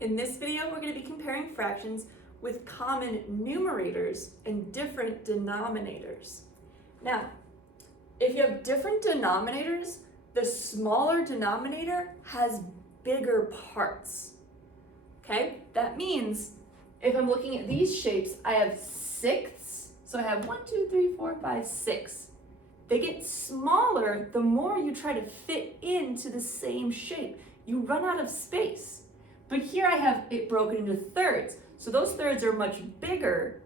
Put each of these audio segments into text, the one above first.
In this video, we're going to be comparing fractions with common numerators and different denominators. Now, if you have different denominators, the smaller denominator has bigger parts. Okay, that means if I'm looking at these shapes, I have sixths. So I have 1, 2, 3, 4, 5, 6. They get smaller the more you try to fit into the same shape. You run out of space. But here I have it broken into thirds. So those thirds are much bigger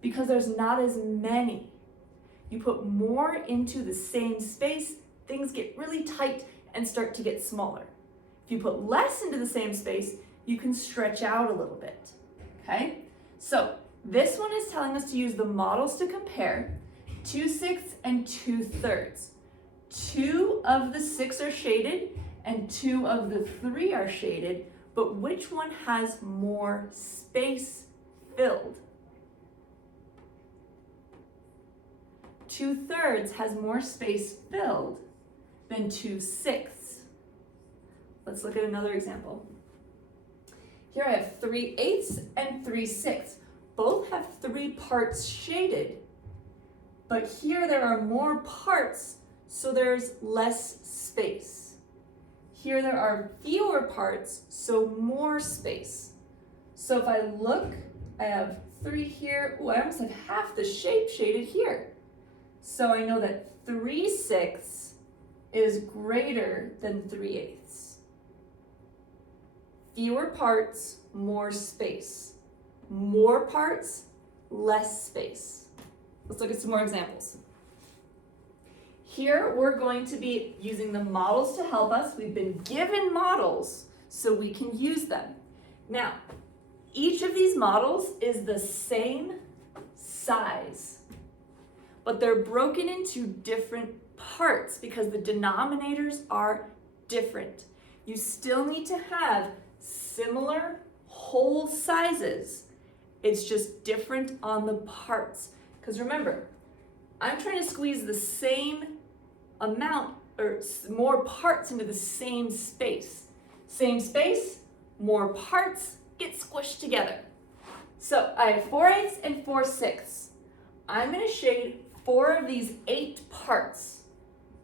because there's not as many. You put more into the same space, things get really tight and start to get smaller. If you put less into the same space, you can stretch out a little bit, okay? So this one is telling us to use the models to compare 2/6 and 2/3. 2 of the 6 are shaded and 2 of the 3 are shaded, but which one has more space filled? 2/3 has more space filled than 2/6. Let's look at another example. Here I have 3/8 and 3/6. Both have 3 parts shaded, but here there are more parts, so there's less space. Here there are fewer parts, so more space. So if I look, I have 3 here. Oh, I almost have half the shape shaded here. So I know that 3/6 is greater than 3/8. Fewer parts, more space. More parts, less space. Let's look at some more examples. Here we're going to be using the models to help us. We've been given models so we can use them. Now, each of these models is the same size, but they're broken into different parts because the denominators are different. You still need to have similar whole sizes. It's just different on the parts. Because remember, I'm trying to squeeze the same amount or more parts into the same space. Same space, more parts get squished together. So I have 4/8 and 4/6. I'm going to shade 4 of these 8 parts.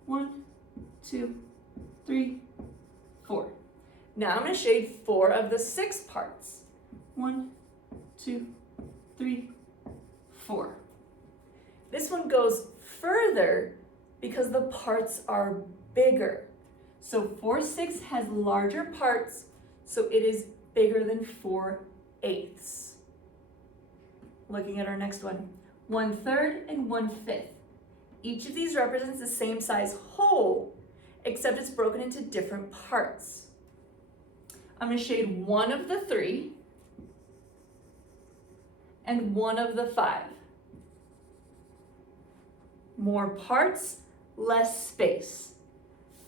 1, 2, 3, 4. Now I'm going to shade 4 of the 6 parts. 1, 2, 3, 4. This one goes further because the parts are bigger. So 4/6 has larger parts, so it is bigger than 4/8. Looking at our next one, 1/3 and 1/5. Each of these represents the same size whole, except it's broken into different parts. I'm going to shade 1 of the 3 and 1 of the 5. More parts, less space.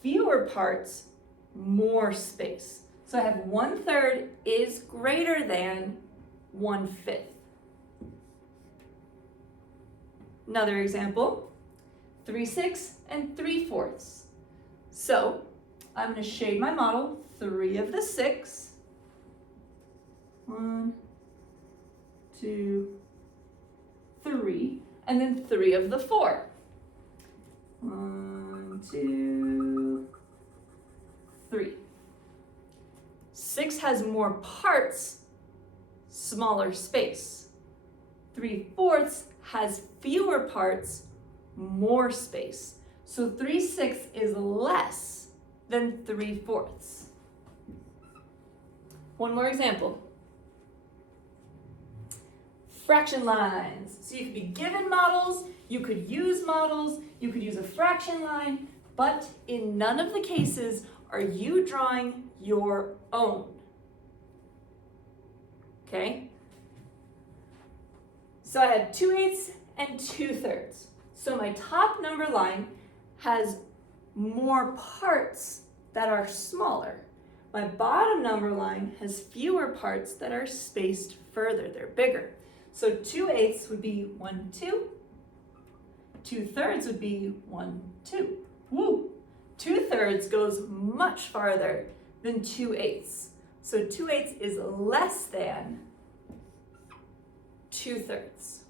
Fewer parts, more space. So I have 1/3 is greater than 1/5. Another example, 3/6 and 3/4. So I'm going to shade my model 3 of the 6. 1, 2, 3, and then 3 of the 4. 1, 2, 3. 6 has more parts, smaller space. 3/4 has fewer parts, more space. So 3/6 is less than 3/4. One more example. Fraction lines. So you could be given models, you could use models, you could use a fraction line, but in none of the cases are you drawing your own. Okay? So I have 2/8 and 2/3. So my top number line has more parts that are smaller. My bottom number line has fewer parts that are spaced further, they're bigger. So 2/8 would be 1, 2. 2/3 would be 1, 2. Woo! 2/3 goes much farther than 2/8. So So 2/8 is less than 2/3.